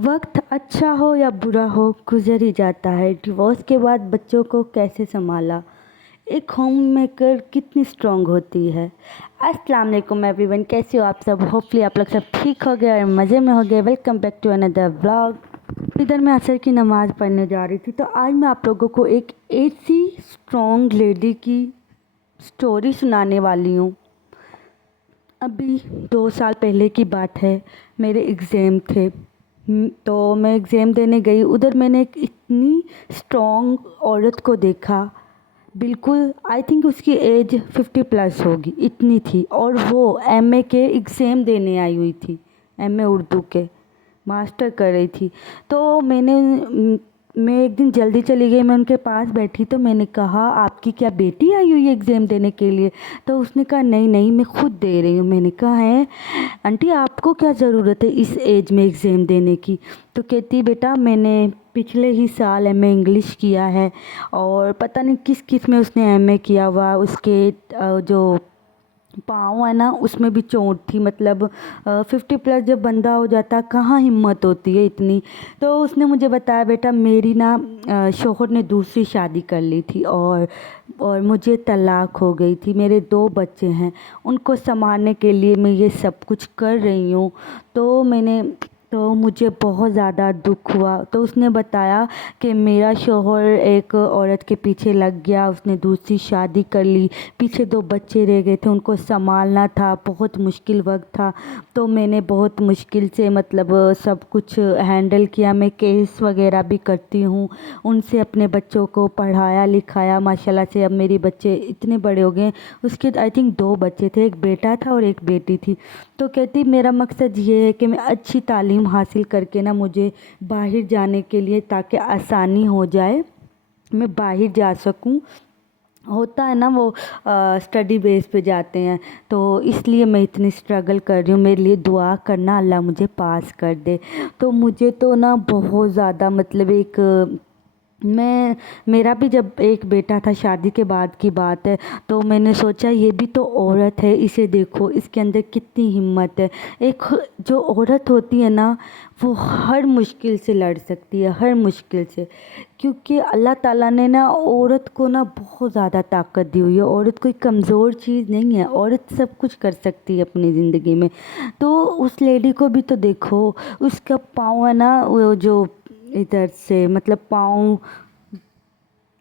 وقت اچھا ہو یا برا ہو گزر ہی جاتا ہے۔ ڈیورس کے بعد بچوں کو کیسے سنبھالا، ایک ہوم میکر کتنی اسٹرانگ ہوتی ہے۔ السلام علیکم ایوری ون، کیسے ہو آپ سب؟ ہوپفلی آپ لوگ سب ٹھیک ہو گئے اور مزے میں ہو گئے۔ ویلکم بیک ٹو اندر ولاگ۔ ادھر میں عصر کی نماز پڑھنے جا رہی تھی، تو آج میں آپ لوگوں کو ایک ایسی اسٹرانگ لیڈی کی اسٹوری سنانے والی ہوں۔ ابھی 2 سال پہلے کی بات ہے، میرے ایگزام تھے، تو میں ایگزام دینے گئی۔ ادھر میں نے ایک اتنی اسٹرانگ عورت کو دیکھا، بالکل آئی تھنک اس کی ایج 50+ ہوگی، اتنی تھی، اور وہ ایم اے کے ایگزام دینے آئی ہوئی تھی، ایم اے اردو کے ماسٹر کر رہی تھی۔ تو میں ایک دن جلدی چلی گئی، میں ان کے پاس بیٹھی، تو میں نے کہا آپ کی کیا بیٹی آئی ہوئی ہے ایگزام دینے کے لیے؟ تو اس نے کہا نہیں میں خود دے رہی ہوں۔ میں نے کہا ہے آنٹی آپ کو کیا ضرورت ہے اس ایج میں ایگزام دینے کی؟ تو کہتی بیٹا میں نے پچھلے ہی سال ایم اے انگلش کیا ہے، اور پتہ نہیں کس میں اس نے ایم اے کیا ہوا، اس کے جو پاؤں ہے نا اس میں بھی چوٹ تھی، مطلب 50+ جب بندہ ہو جاتا کہاں ہمت ہوتی ہے اتنی۔ تو اس نے مجھے بتایا بیٹا میری نا شوہر نے دوسری شادی کر لی تھی، اور مجھے طلاق ہو گئی تھی، میرے 2 بچے ہیں، ان کو سنبھالنے کے لیے میں یہ سب کچھ کر رہی ہوں۔ تو مجھے بہت زیادہ دکھ ہوا۔ تو اس نے بتایا کہ میرا شوہر ایک عورت کے پیچھے لگ گیا، اس نے دوسری شادی کر لی، پیچھے 2 بچے رہ گئے تھے، ان کو سنبھالنا تھا، بہت مشکل وقت تھا۔ تو میں نے بہت مشکل سے مطلب سب کچھ ہینڈل کیا، میں کیس وغیرہ بھی کرتی ہوں، ان سے اپنے بچوں کو پڑھایا لکھایا، ماشاءاللہ سے اب میرے بچے اتنے بڑے ہو گئے۔ اس کے آئی تھنک 2 بچے تھے، ایک بیٹا تھا اور ایک بیٹی تھی۔ تو کہتی میرا مقصد یہ ہے کہ میں اچھی تعلیم حاصل کر کے نا مجھے باہر جانے کے لیے تاکہ آسانی ہو جائے، میں باہر جا سکوں۔ ہوتا ہے نا وہ اسٹڈی بیس پہ جاتے ہیں، تو اس لیے میں اتنی اسٹرگل کر رہی ہوں، میرے لیے دعا کرنا اللہ مجھے پاس کر دے۔ تو مجھے تو نا بہت زیادہ مطلب میرا بھی جب ایک بیٹا تھا، شادی کے بعد کی بات ہے، تو میں نے سوچا یہ بھی تو عورت ہے، اسے دیکھو اس کے اندر کتنی ہمت ہے۔ ایک جو عورت ہوتی ہے نا وہ ہر مشکل سے لڑ سکتی ہے، ہر مشکل سے، کیونکہ اللہ تعالیٰ نے نا عورت کو نا بہت زیادہ طاقت دی ہوئی ہے۔ عورت کوئی کمزور چیز نہیں ہے، عورت سب کچھ کر سکتی ہے اپنی زندگی میں۔ تو اس لیڈی کو بھی تو دیکھو، اس کا پاؤں ہے نا وہ جو ادھر سے مطلب پاؤں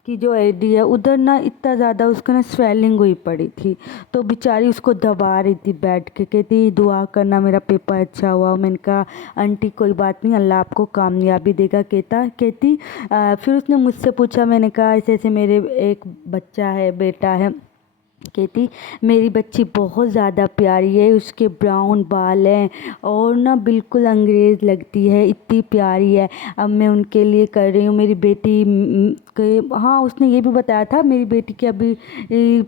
کی جو ایڈی ہے ادھر نا اتنا زیادہ اس کو نا سویلنگ ہوئی پڑی تھی، تو بیچاری اس کو دبا رہی تھی بیٹھ کے، کہتی دعا کرنا میرا پیپر اچھا ہوا۔ میں نے کہا آنٹی کوئی بات نہیں، اللہ آپ کو کامیابی دے گا۔ کہتی پھر اس نے مجھ سے پوچھا، میں نے کہا ایسے ایسے میرے ایک بچہ ہے، بیٹا ہے۔ کہتی میری بچی بہت زیادہ پیاری ہے، اس کے براؤن بال ہیں اور نا بالکل انگریز لگتی ہے، اتنی پیاری ہے، اب میں ان کے لیے کر رہی ہوں۔ میری بیٹی ہاں اس نے یہ بھی بتایا تھا میری بیٹی کے ابھی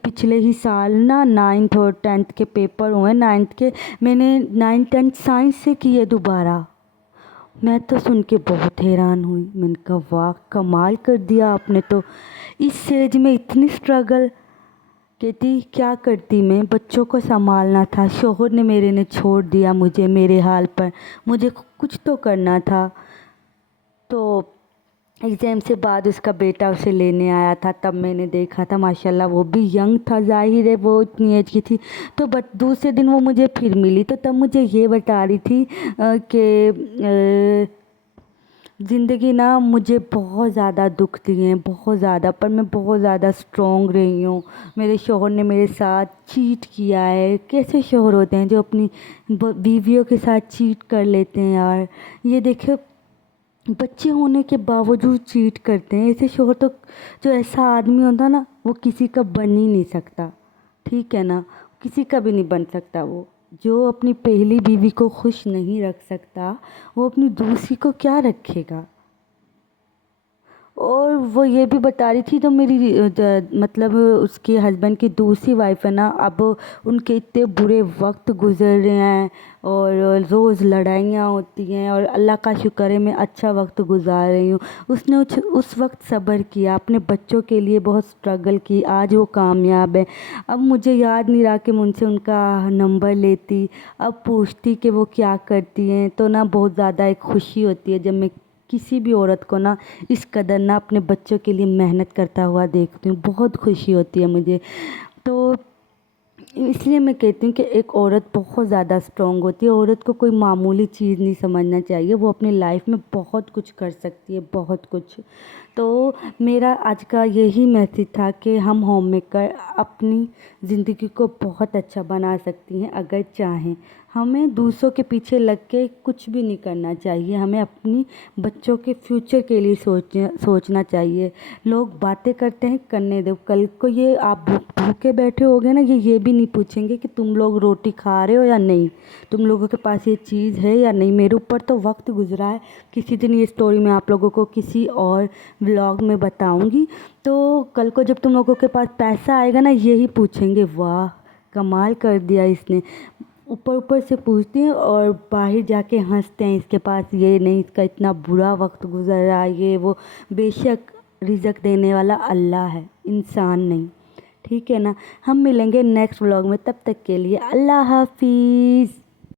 پچھلے ہی سال نا 9th اور 10th کے پیپر ہوئے، 9th کے، میں نے 9th 10th سائنس سے کیے دوبارہ۔ میں تو سن کے بہت حیران ہوئی، میں نے کہا واہ کمال کر دیا آپ نے، تو اس ایج میں اتنی اسٹرگل۔ کہتی کیا کرتی، میں بچوں کو سنبھالنا تھا، شوہر نے میرے نے چھوڑ دیا مجھے میرے حال پر، مجھے کچھ تو کرنا تھا۔ تو ایگزام سے بعد اس کا بیٹا اسے لینے آیا تھا، تب میں نے دیکھا تھا، ماشاءاللہ وہ بھی ینگ تھا، ظاہر ہے وہ اتنی ایج کی تھی۔ تو دوسرے دن وہ مجھے پھر ملی، تو تب مجھے یہ بتا رہی تھی کہ زندگی نا مجھے بہت زیادہ دکھ دیے ہیں، بہت زیادہ، پر میں بہت زیادہ اسٹرانگ رہی ہوں۔ میرے شوہر نے میرے ساتھ چیٹ کیا ہے، کیسے شوہر ہوتے ہیں جو اپنی بیویوں کے ساتھ چیٹ کر لیتے ہیں یار، یہ دیکھو بچے ہونے کے باوجود چیٹ کرتے ہیں۔ ایسے شوہر تو، جو ایسا آدمی ہوتا نا وہ کسی کا بن ہی نہیں سکتا، ٹھیک ہے نا، کسی کا بھی نہیں بن سکتا۔ وہ جو اپنی پہلی بیوی کو خوش نہیں رکھ سکتا وہ اپنی دوسری کو کیا رکھے گا؟ اور وہ یہ بھی بتا رہی تھی، تو میری مطلب اس کے ہسبینڈ کی دوسری وائف ہے نا، اب ان کے اتنے برے وقت گزر رہے ہیں اور روز لڑائیاں ہوتی ہیں، اور اللہ کا شکر ہے میں اچھا وقت گزار رہی ہوں۔ اس نے اس وقت صبر کیا، اپنے بچوں کے لیے بہت سٹرگل کی، آج وہ کامیاب ہے۔ اب مجھے یاد نہیں رہا کہ ان سے ان کا نمبر لیتی، اب پوچھتی کہ وہ کیا کرتی ہیں، تو نا بہت زیادہ ایک خوشی ہوتی ہے جب میں کسی بھی عورت کو نا اس قدر نا اپنے بچوں کے لیے محنت کرتا ہوا دیکھتی ہوں، بہت خوشی ہوتی ہے مجھے۔ تو اس لیے میں کہتی ہوں کہ ایک عورت بہت زیادہ اسٹرانگ ہوتی ہے، عورت کو کوئی معمولی چیز نہیں سمجھنا چاہیے، وہ اپنی لائف میں بہت کچھ کر سکتی ہے، بہت کچھ۔ تو میرا آج کا یہی میسیج تھا کہ ہم ہوم میکر اپنی زندگی کو بہت اچھا بنا سکتی ہیں اگر چاہیں۔ ہمیں دوسروں کے پیچھے لگ کے کچھ بھی نہیں کرنا چاہیے، ہمیں اپنی بچوں کے فیوچر کے لیے سوچنا چاہیے۔ لوگ باتیں کرتے ہیں، کرنے دو، کل کو یہ آپ بھوکے بیٹھے ہوگے نا، یہ بھی نہیں پوچھیں گے کہ تم لوگ روٹی کھا رہے ہو یا نہیں، تم لوگوں کے پاس یہ چیز ہے یا نہیں۔ میرے اوپر تو وقت گزرا ہے، کسی دن یہ سٹوری میں آپ لوگوں کو کسی اور ولاگ میں بتاؤں گی، تو کل کو جب تم لوگوں کے پاس پیسہ آئے گا نا، یہی پوچھیں گے، واہ کمال کر دیا اس نے۔ اوپر اوپر سے پوچھتے ہیں اور باہر جا کے ہنستے ہیں، اس کے پاس یہ نہیں، اس کا اتنا برا وقت گزر رہا ہے، یہ وہ۔ بے شک رزق دینے والا اللہ ہے، انسان نہیں، ٹھیک ہے نا۔ ہم ملیں گے نیکسٹ ولاگ میں، تب تک کے لیے اللہ حافظ۔